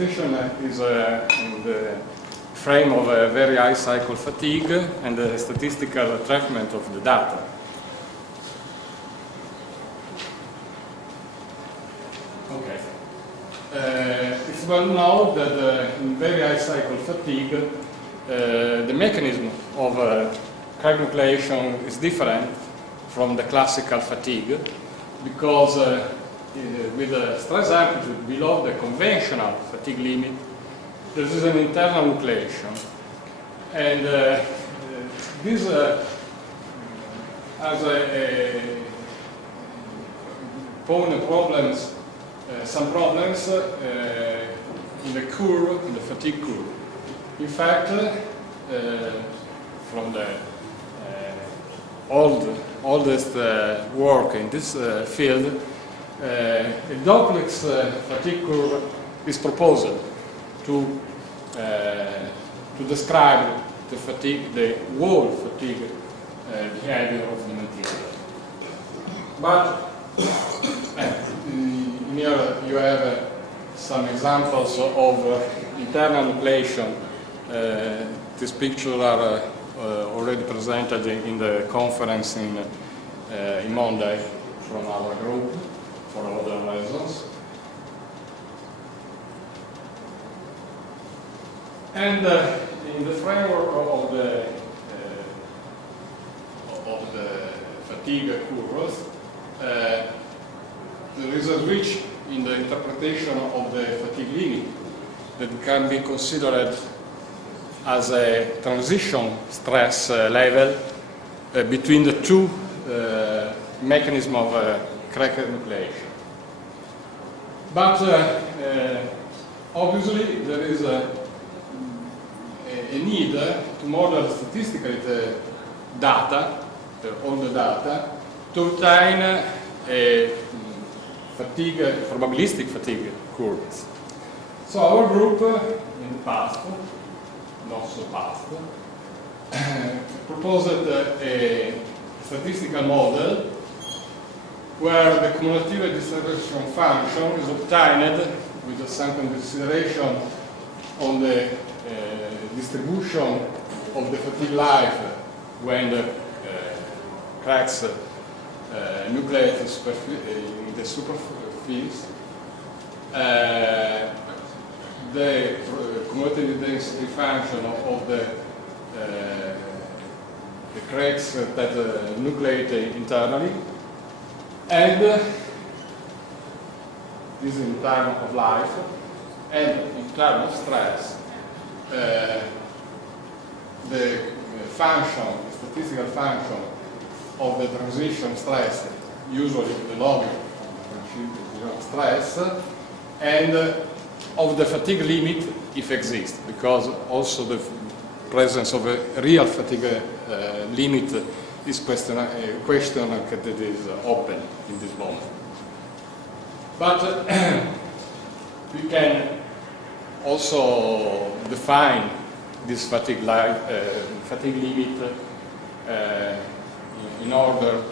interpretation is in the frame of a very high cycle fatigue and the statistical treatment of the data. Okay. It's well known that in very high cycle fatigue, the mechanism of crack nucleation is different from the classical fatigue, because with a stress amplitude below the conventional fatigue limit, there is an internal nucleation. And this has problems, some problems in the curve, in the fatigue curve. In fact, from the oldest work in this field, a duplex fatigue curve is proposed to describe the fatigue, the whole fatigue behavior of the material. But here you have some examples of internal nucleation. These pictures are already presented in the conference in Monday from our group for other reasons. And in the framework of the fatigue curves, there is a switch in the interpretation of the fatigue limit that can be considered as a transition stress level between the two mechanisms of crack nucleation. But obviously there is a need to model statistically the data, all the data, to obtain a fatigue, probabilistic fatigue curves. So our group in the past, not so past, proposed a statistical model where the cumulative distribution function is obtained with some consideration on the distribution of the fatigue life when the cracks nucleate in the superficie. The cumulative density function of the cracks that nucleate internally, and this in terms of life, and in terms of stress, the function, the statistical function of the transition stress, usually the log of stress, and of the fatigue limit if exists, because also the presence of a real fatigue limit is a question that is open in this moment. But we can also define this fatigue limit in order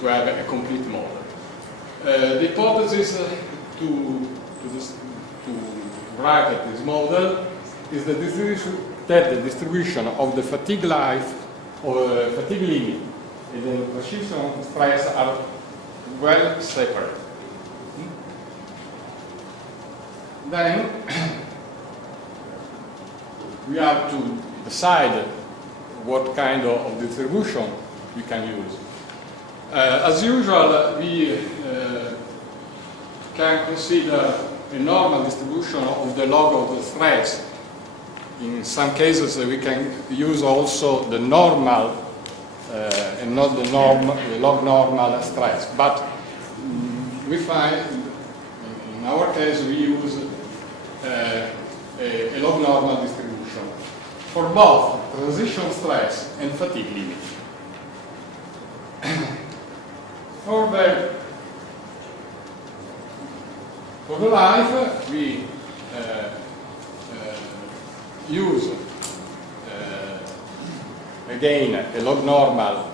to have a complete model. The hypothesis to write this model is that the distribution of the fatigue life or fatigue limit and the transition stress are well separate. Then we have to decide what kind of distribution we can use. As usual, we can consider a normal distribution of the log of the stress. In some cases, we can use also the normal and not the log normal stress. But we find, in our case, we use a log normal distribution for both transition stress and fatigue limit. For the life, we use again a log normal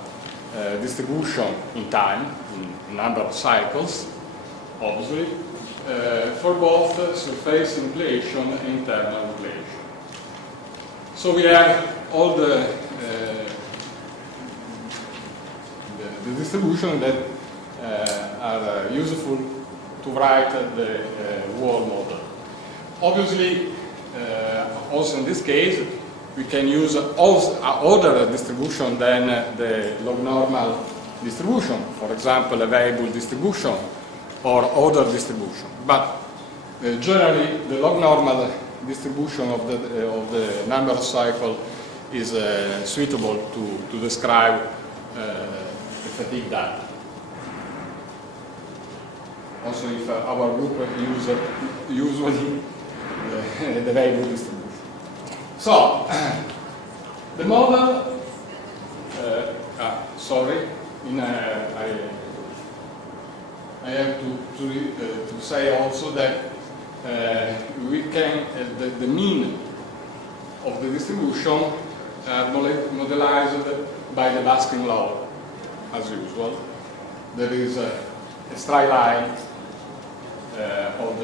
distribution in time, in number of cycles, obviously, for both surface nucleation and internal nucleation. So we have all the distribution that are useful to write the world model. Obviously, also in this case, we can use other distribution than the log normal distribution, for example, a variable distribution or other distribution. But generally, the log normal distribution of the number of cycles is suitable to describe the fatigue data. Also, if our group usually the variable distribution. So, the model, sorry, I have to say also that we can, the mean of the distribution modelized by the Baskin law, as usual. There is a straight line of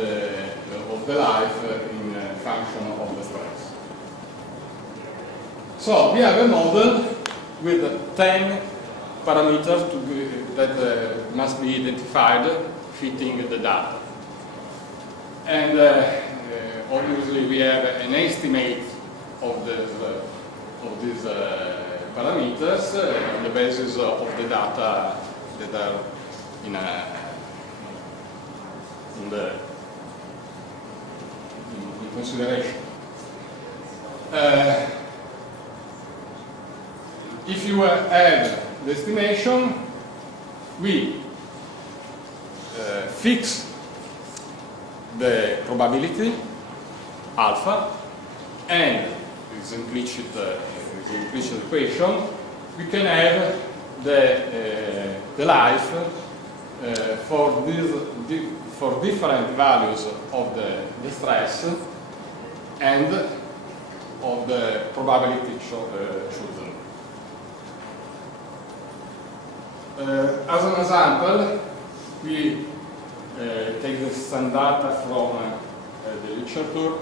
the life in function of the stress. So we have a model with 10 parameters that must be identified fitting the data. And obviously we have an estimate of these parameters on the basis of the data that are in consideration. If you add the estimation, we fix the probability alpha, and is implicit equation. We can have the life for different values of the stress and of the probability chosen. As an example, we take the some data from the literature.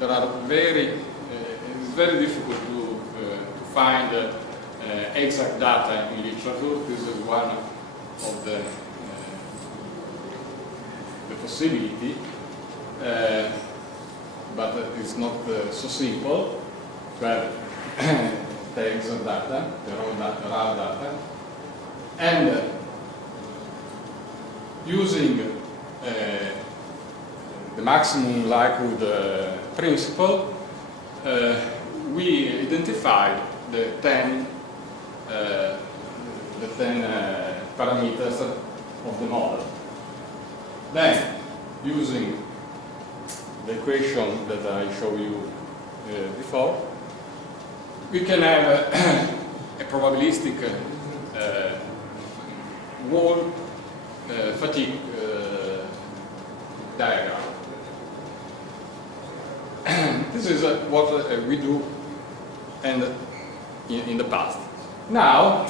There are it's very difficult to find exact data in literature. This is one of the possibility, but it's not so simple to have the exact data, the raw data, and using the maximum likelihood principle, we identified the 10 parameters of the model. Then, using the equation that I showed you before, we can have a probabilistic wall fatigue diagram. This is what we do and in the past. Now,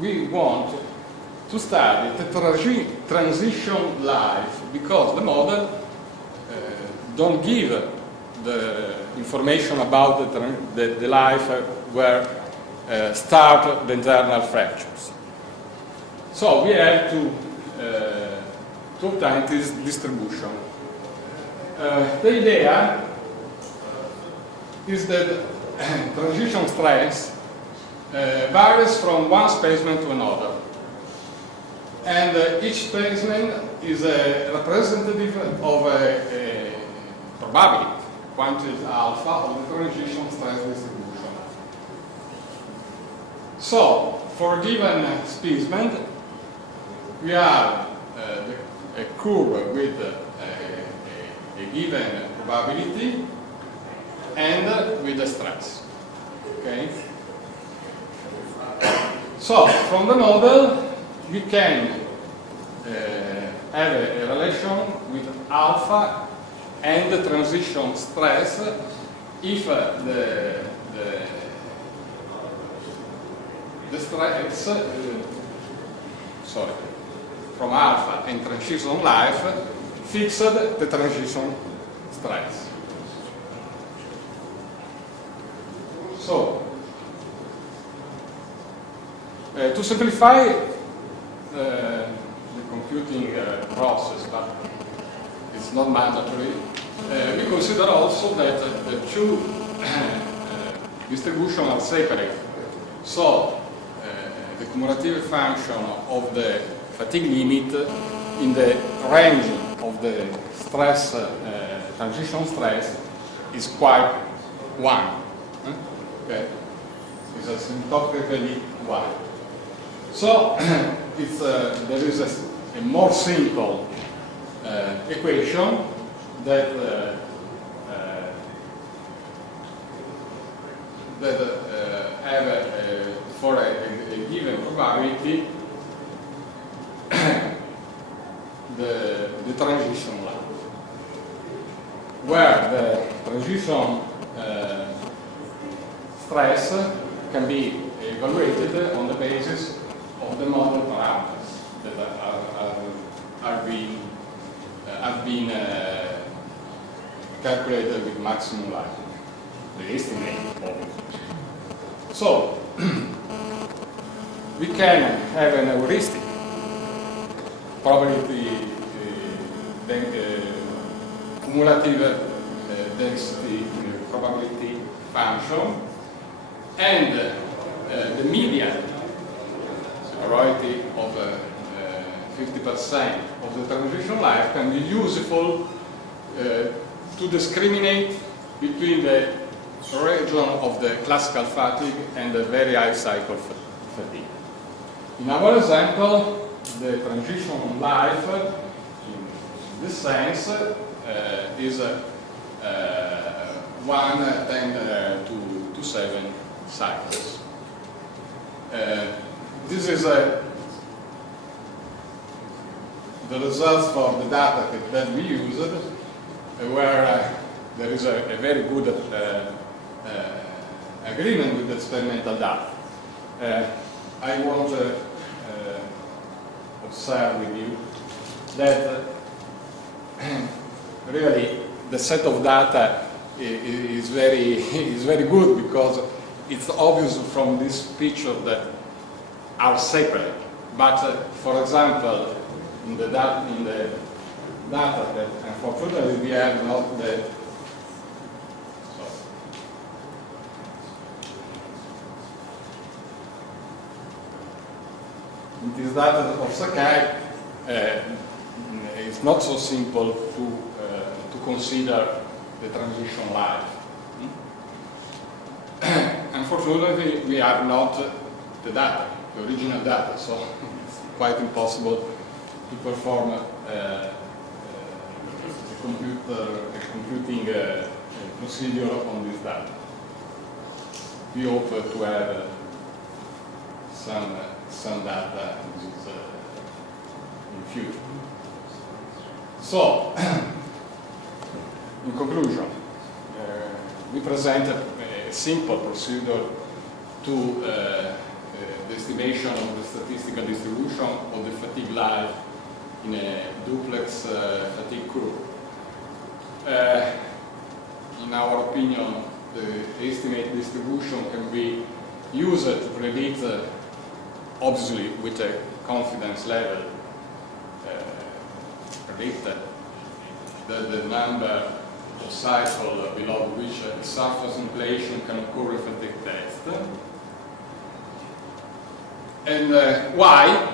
we want to study the transition life, because the model don't give the information about the life where start the internal fractures. So we have to obtain this distribution. The idea is that transition stress varies from one specimen to another. And each specimen is a representative of a probability, quantity alpha of the transition stress distribution. So, for a given specimen, we have a curve with a given probability and with a stress. Okay? So, from the model, we can have a relation with alpha and the transition stress if the stress, from alpha and transition life fixed the transition stress. So, to simplify the computing process, but it's not mandatory, we consider also that the two distributions are separate. So, the cumulative function of the fatigue limit in the range of the stress, transition stress, is quite 1. Okay. It's asymptotically 1. So it's, there is a more simple equation that have for a given probability the transition line, where the transition stress can be evaluated on the basis of the model parameters that have been calculated with maximum likelihood, the estimate of it. So we can have an heuristic probability cumulative density probability function, and the median probability of 50% of the transition life can be useful to discriminate between the region of the classical fatigue and the very high cycle fatigue. In our example, the transition life, in this sense, is 1 to 7 cycles. This is the results for the data that we used, where there is a very good agreement with the experimental data. I want to observe with you that really the set of data is very good, because it's obvious from this picture that are separate. But for example, in the data that unfortunately we have not the in this data of Sakai, it's not so simple to consider the transition life. Unfortunately, we have not the data, the original data, so it's quite impossible to perform a computing procedure on this data. We hope to have some data in future. So, in conclusion, we present a simple procedure to the estimation of the statistical distribution of the fatigue life in a duplex fatigue curve. In our opinion, the estimate distribution can be used to predict, obviously with a confidence level, predict the number of cycles below which surface inflation can occur in fatigue test. And why?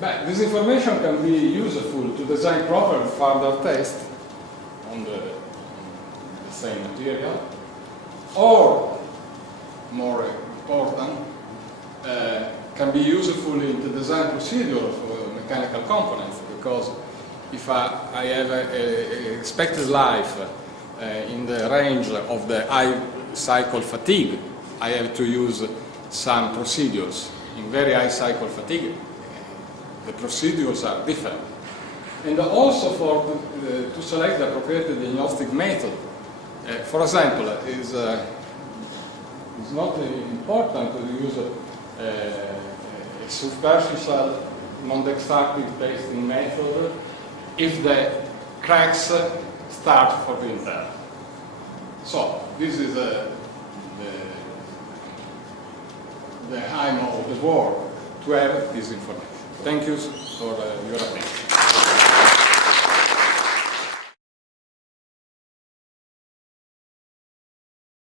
But this information can be useful to design proper further tests on the same material, or more important, can be useful in the design procedure for mechanical components, because if I have a expected life in the range of the high cycle fatigue, I have to use some procedures. In very high cycle fatigue, the procedures are different. And also to select the appropriate diagnostic method. For example, it's not important to use a superficial non-destructive testing method if the cracks start from the internal. So this is the aim of the work, to have this information. Thank you for your attention.